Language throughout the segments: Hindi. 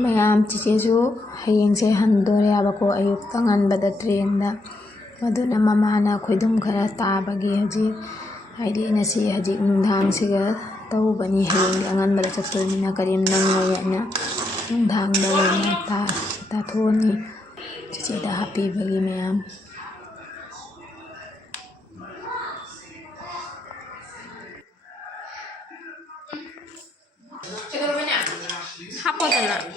ꯃꯌꯥꯝ ꯆꯤꯆꯦꯁꯨ ꯍꯌꯦꯡꯁꯦ ꯍꯟꯗꯣꯔꯦꯕꯀꯣ ꯑꯌꯨꯛꯇ ꯉꯟꯕꯗ ꯇ꯭ꯔꯦꯟꯗ ꯑꯗꯨꯅ ꯃꯃꯥꯅ ꯈꯣꯏꯗꯨꯝ ꯈꯔ ꯇꯥꯕꯒꯤ ꯍꯧꯖꯤꯛ ꯍꯥꯏꯗꯤ ꯉꯁꯤ ꯍꯧꯖꯤꯛ ꯅꯨꯡꯗꯥꯡꯁꯤꯒ ꯇꯧꯕꯅꯤ ꯍꯌꯦꯡꯗꯤ ꯑꯉꯟꯕꯗ ꯆꯠꯇꯣꯏꯅꯤꯅ ꯀꯔꯤꯝ ꯅꯪꯉꯣꯏ ꯑꯩꯅ ꯅꯨꯡꯗꯥꯡꯗ ꯑꯣꯏꯅ ꯇꯥꯊꯣꯛꯑꯅꯤ ꯆꯤꯆꯦꯗ ꯍꯥꯞꯄꯤꯕꯒꯤ ꯃꯌꯥꯝ 하거든요.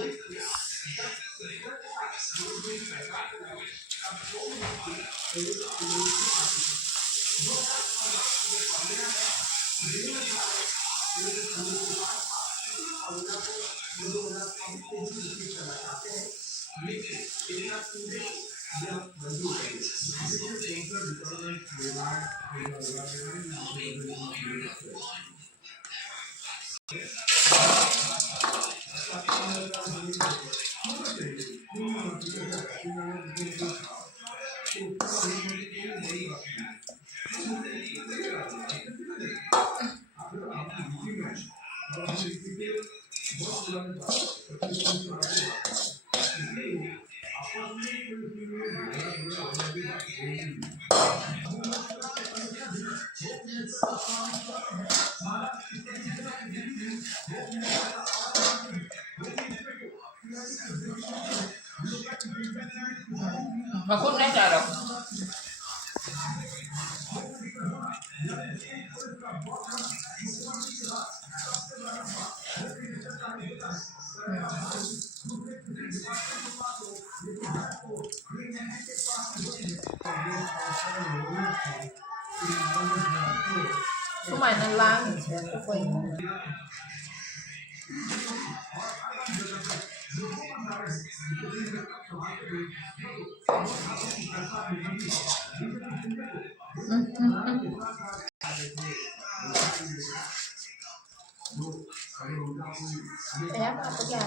Mà phút nãy trời rồi. Số mày nó lan sẽ có quên. Em apa ya?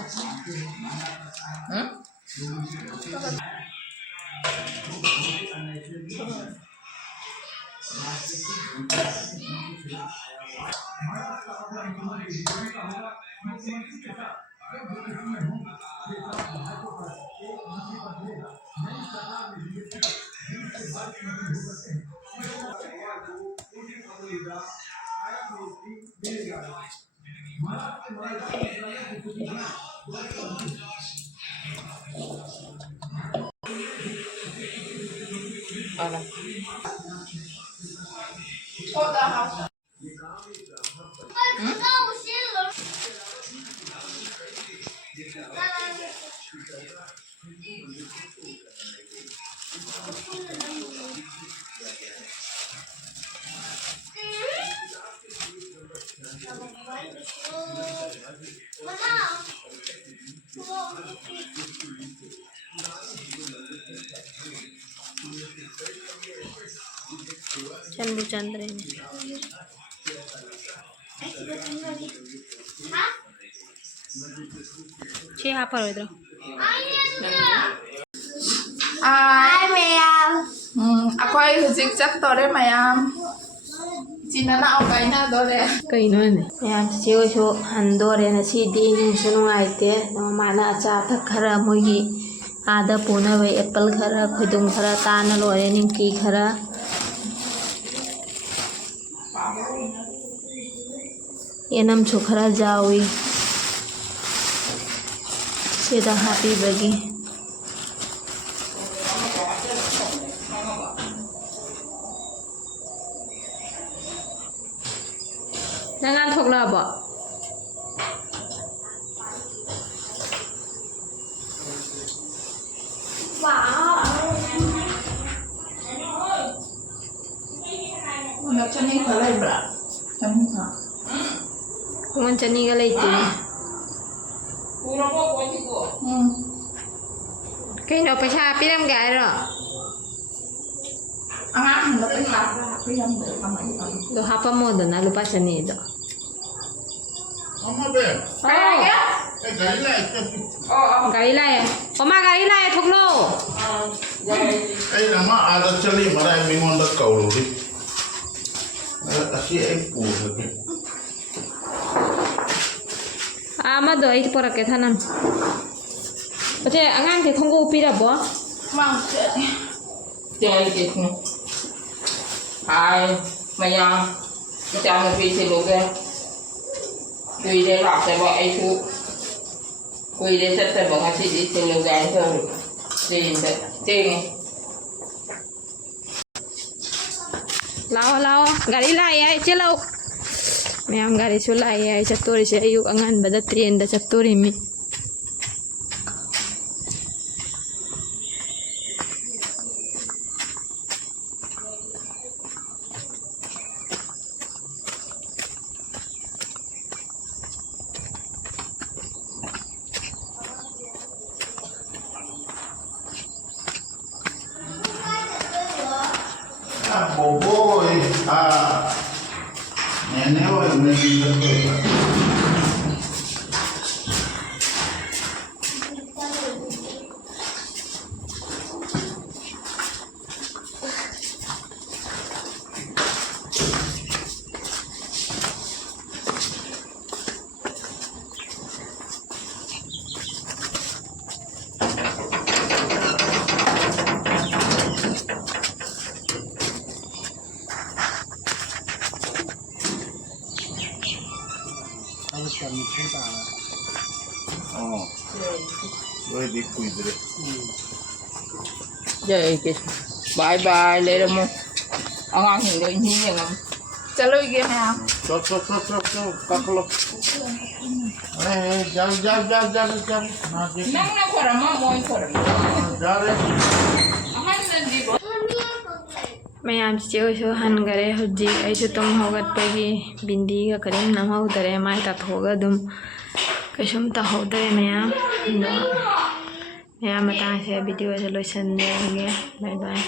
Ada. Oh, dah hafal. Chandu चंद्र छे यहाँ पर इधर Ai mèo. Akoy hujik chắc tore mayam. China na okay na dore. कहीं मैम चीचेसु हंदोरे नसीदी नुसु नुंगाइते माना अचा अथक खरा मोगी आदा पुनब एप्पल खरा खुदुम खरा ताना लोरे निमकी खरा येनम छु खरा जावी सेदा हापी बगी नंगान थोकला बा Nak chani khalai bra. Chani ha. कुमन चनी का लेती Puro ko ko ti ko. कहीं नो पैसा पीरम गए रो Ang nak pa sa piyam de kamay ka. लो हापा मोदो ना लुपा चनी दो Mama be, Kaya ya? gari lai ke? Oh, गाड़ी लाए ओमा गाड़ी लाए थोकलो Nama ada chali mara mingon da kaulu di. Asi pu lagi. आमा दो इट पर के था ना Oke, angan ke khong gu pira bo. มังเกิด chơi kịch này ai mày nhang cái cha mình phi xin luôn kìa quy để lọc tại bọn ấy chú quy để set tại bọn anh chị đi xin luôn gái thôi tiền tiền Lao gari lai ai chelo. Mayam gari sulai ai chatori se ayuk angan bada train da chatori mi. Bobo nenek oi nenek Oi di cuidre. chơi kịch bye bye lấy đâu không ông ăn hình đôi nhí vậy không จะลุยเกมไหมอ่ะ Stop. Kaklo. Jar. Nanti. nang na kora mau mau kora Jar. aman nanti bo Mayam chiu chu han gare hujji ai chu tum hogat pagi bindi ga karim na hau dare mai ta thoga dum kashum ta ho dare mayam mayam mata se video se loisan de bye bye